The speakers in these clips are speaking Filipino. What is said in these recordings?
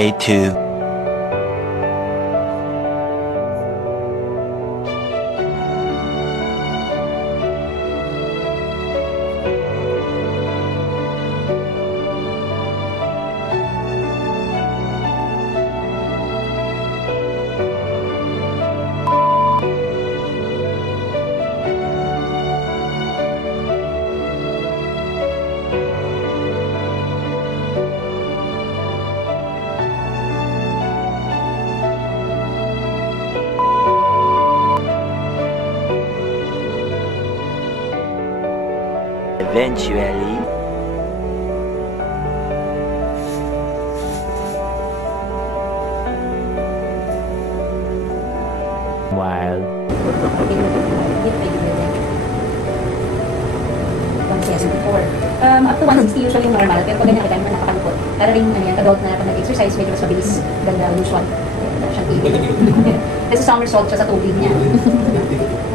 Day 2. Eventually, while up to 160 usually yung normal, pero pag ganyan kita naman napakalupot. Para rin ano yan, adult na pag nag-exercise, medyo mas mabilis ganda usual. Wala siyang tigil. Kasi somersault siya sa tubig niya.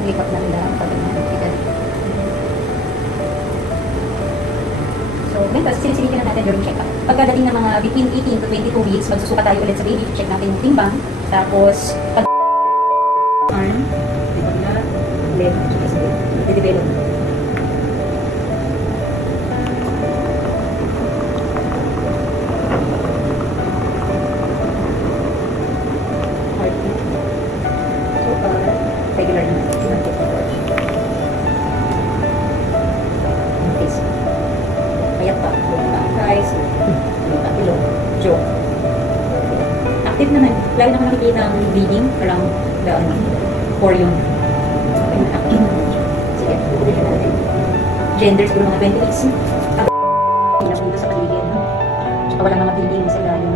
Lipat na nila pag ganyan. So, tapos sinisilikin na natin during check-up. Pagkadating ng mga between 18 to 22 weeks, magsusuka tayo ulit sa baby, check natin yung timbang. Tapos, pag arm, diba na, leg, i-develop. Heartbeat. So far, regular na. Face. Payat pa. Eyes. Ilong. Jaw. Active naman. Lagi naman nakikita ang bleeding around the chorion. Okay, active naman. Sige. Gender siguro mga 20 weeks. Ilang dito sa paligid. Tsaka wala mga bleeding sa lalim.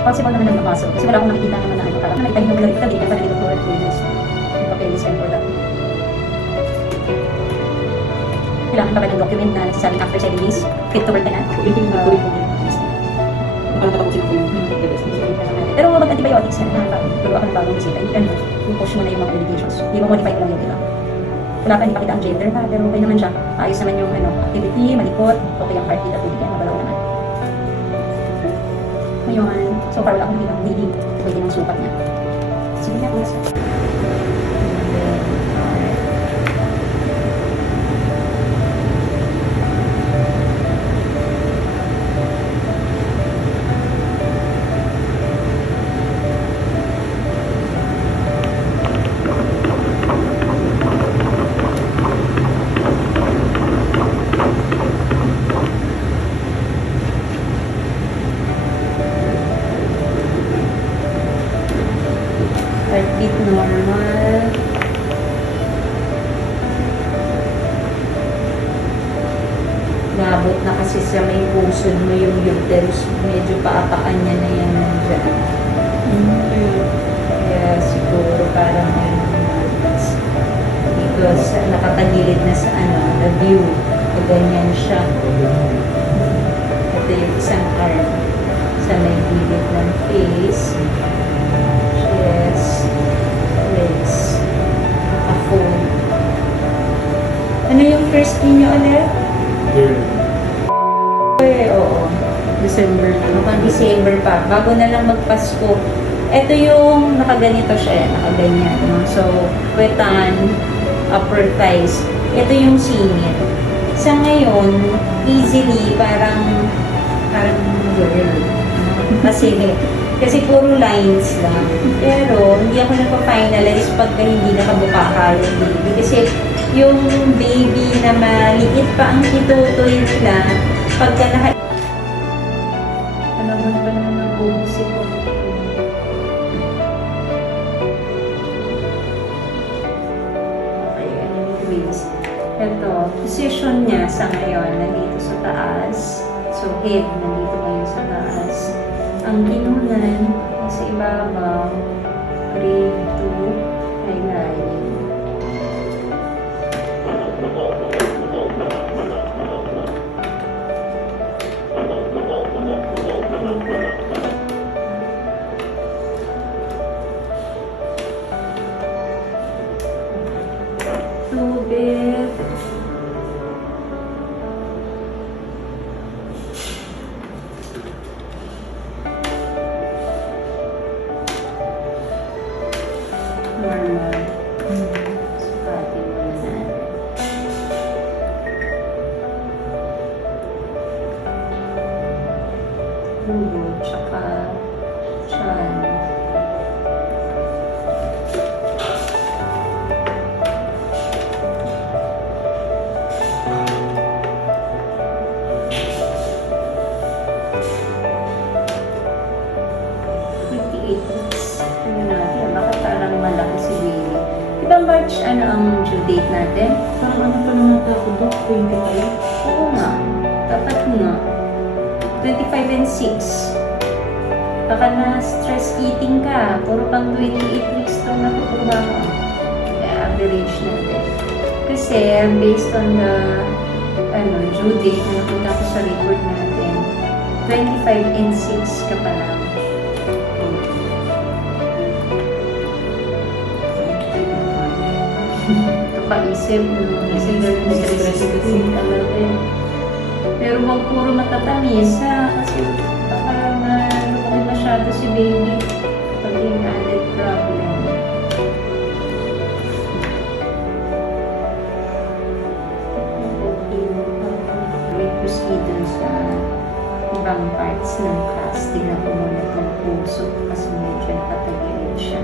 Possible naman ng mapasok. Kasi wala akong nakikita naman na ano. Parang nakita nyo naman dito, para dito for 2 years. Yung papel is for that. Kailangan pa ba ng document na nagsasabing after 7 days, fit to work ka na? Pero mag antibiotics na pero ako na bagong bisita. I-push mo na yung mga medications. Hindi mo modify ko lang yung iba. Wala pa, hindi pa kita ang gender ha, pero okay naman siya. Ayos naman yung activity, malikot, okay ang heartbeat at tubig yan, mabalaw naman. Ngayon, so far wala akong nakikita ang bleeding. Pwede ng sukat niya. Sige na, yes. Heartbeat normal. Nabot na kasi sa may pusod mo yung uterus. Medyo paapaan niya na yan nandiyan. Kaya siguro parang because nakatagilid na sa na view. O ganyan siya. Ito yung isang arm sa may gilid ng face. Yes. Legs. Naka-fold. Ano yung first niyo ulit? Oo. December. Mukhang December pa. Bago na lang magpasko. Ito yung nakaganito siya. Nakaganyan. So, kwetan, upper thighs. Ito yung singit. Sa ngayon, easily, parang girl. Kasi puro lines lang. Pero, hindi ako nagpa-finalize pagka hindi nakabuka yung baby. Kasi, yung baby na maliit pa ang itutoy nila, pagka ano ba naman ang bumisi ko? Okay, anyways. Ito, position niya sa ngayon, nandito sa taas. So, head, nandito ngayon sa taas. Ang kinunan, sa ibabaw, grade 2, highlight. Tubig. Normal. Sukatin muna natin. Ulo, tsaka tiyan. March, ano ang due date natin? Parang ano pa naman ako, Dok? 25? Oo nga. Dapat nga. 25 and 6. Baka na stress eating ka. Puro pang 28 weeks itong nakukuha ko. Kaya average natin. Kasi based on the due date na nakita ko sa report natin, 25 and 6 ka pa lang. Paisip, kasi ganun stress kasi talaga. Pero huwag puro matatamis, ha? Kasi baka malukay masyado si baby pag yung added problem. May proceed dun sa ibang parts ng class. Tingnan ko muna itong puso kasi medyo nakatagilid siya.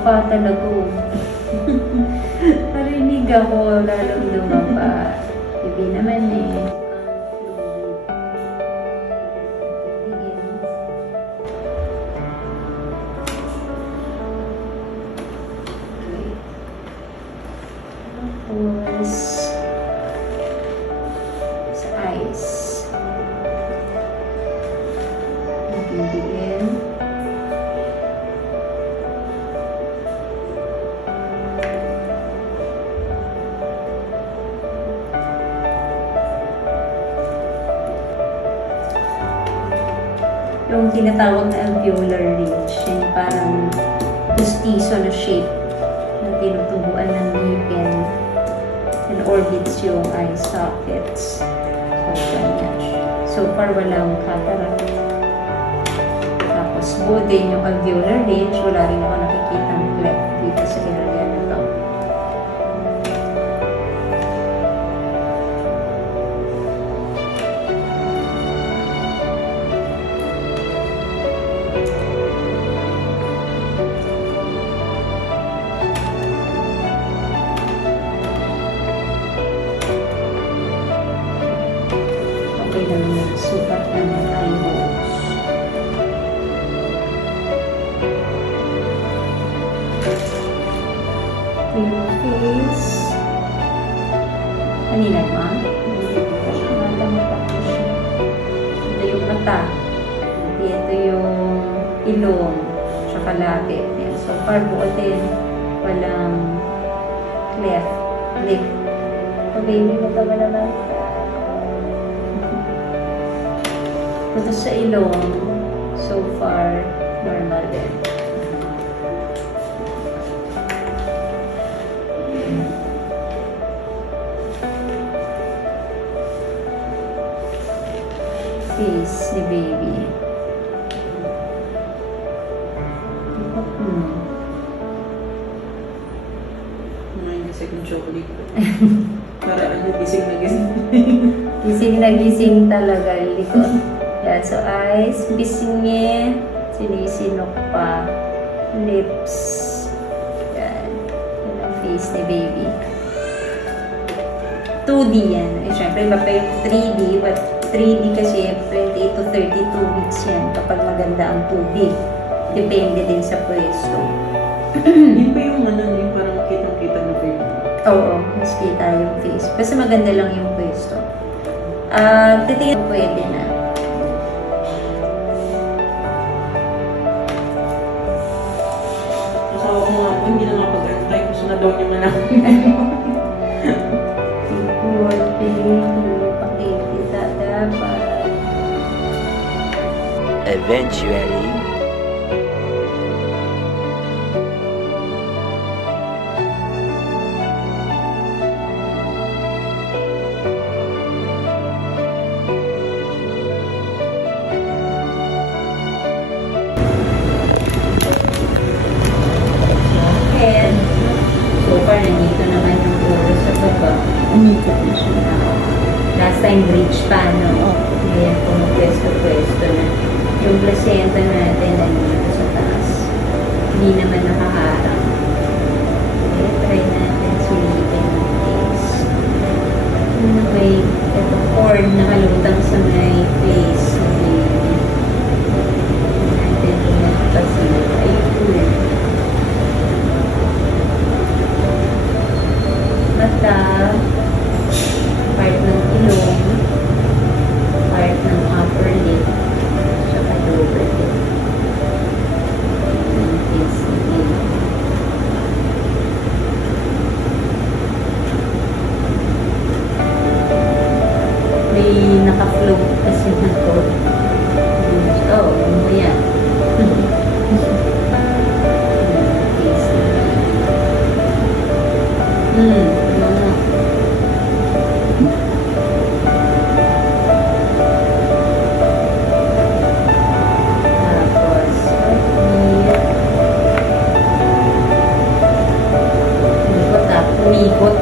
Pa talaga. Parinig ako, lalong lumapa. Bibi naman eh. Tapos sa eyes. Bibiin. Yung tinatawag na alveolar ridge, yung parang gustiso na shape na tinutubuan ng ngipin and orbits yung eye sockets. So, ganyan siya. So far, walang cataract. Tapos, buo din yung alveolar ridge. Wala rin ako nakikita ng cleft dito sa area na to. Okay lang yung sukat ng eyeballs. Yung face. Kanina ba? Hindi ko siya mata ko siya. Ito yung mata. Ito yung ilong. Tsaka labi. Yan. So far buo din. Walang cleft. Lip. Okay, hindi mo tama naman. Ito sa ilong, so far, normal din. Face ni baby. Second chocolate. Para gising na gising. Gising na gising talaga, likod. Yan, so eyes, bisingin, sinisinok pa, lips. Yan. Yan ang face ni baby. 2D yan. Eh, syempre, iba pa yung 3D, but 3D kasi 28 to 32 weeks yan kapag maganda ang 2D. Depende din sa pwesto. Yun pa yung yung parang kitang-kita na baby. Oo, mas kita yung face. Basta maganda lang yung pwesto. Titingin pwede na. Asawa ko nga po, hindi na nakapag-antay. Gusto nga daw niya malaman. Pakikita dapat. Eventually, And so far, nandito naman yung puro sa baba. Umikot na siya. Last time, bridge pa, no? Ngayon, pumupwesto-pwesto na. Yung placenta natin, nandito sa taas. Hindi naman nakaharang. Okay, try natin sulitin yung face. Ano may, ito, cord nakalutang sa may face. Okay. Natin yung nagpasilip. Ay, cool. Mata, part ng ilong, part ng upper lip, saka lower lip. Yung face ng ilong. May naka-float kasi na to. Oh, mamaya. Face ng umikot.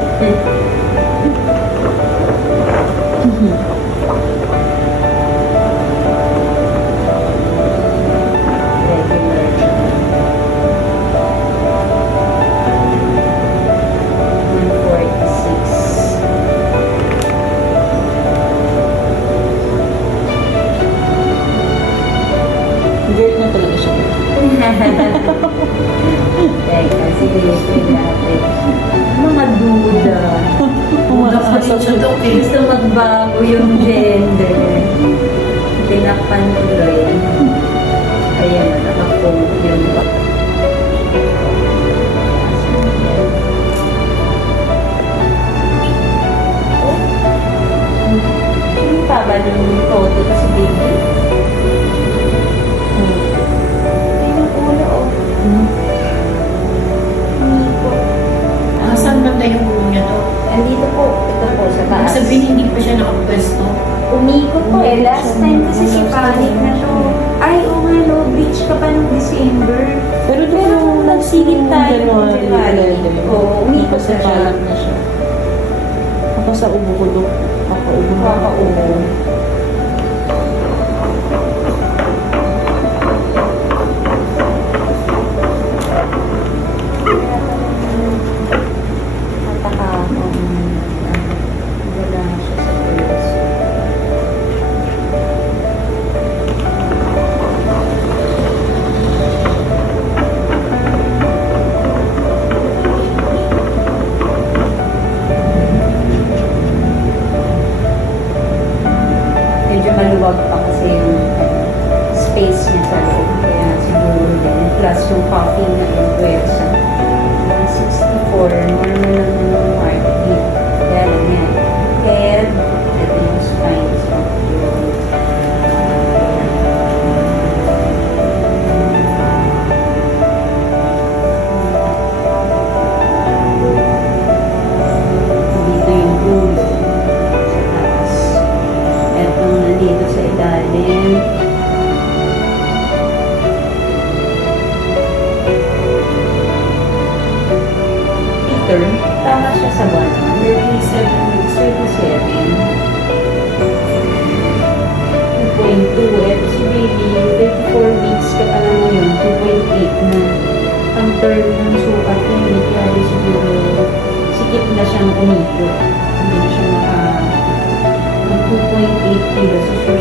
Girl na talaga siya. Teka, sige, natin. Mga duda. Duda pa rin siya. Gusto magbago yung gender. Tinakpan tuloy. Ayan, naka-fold yung Sino pa ba ng photo kasi baby? Saan banda yung ulo niya to? Andito po, ito po sa taas. Sabihin, hindi pa siya nakapwesto. Umikot po eh. Last time kasi si panic na to. Ay, oo nga, low beach ka pa nung December. Pero doon nagsilip tayo ng January. Oo, umikot na siya. Palat na siya. Ako sa ubo ko doon. Kakaubo. Kakaubo. maluwag pa kasi yung space niya sa loob. Kaya siguro din. Plus yung coffee na yung pwersa. 164. Normal lang yung heartbeat. Kaya lang yan. Head. Ito yung spine. So, dito yung ulo. Dito sa ilalim. Peter, tama siya sa 1. 37 weeks, 2.2. Eto si baby, 24 weeks ka pa lang ngayon, 2.8 na. Ang term ng sukat niya, kaya siguro sikip na siyang umikot. Hindi na siya 2.8 kilos. So,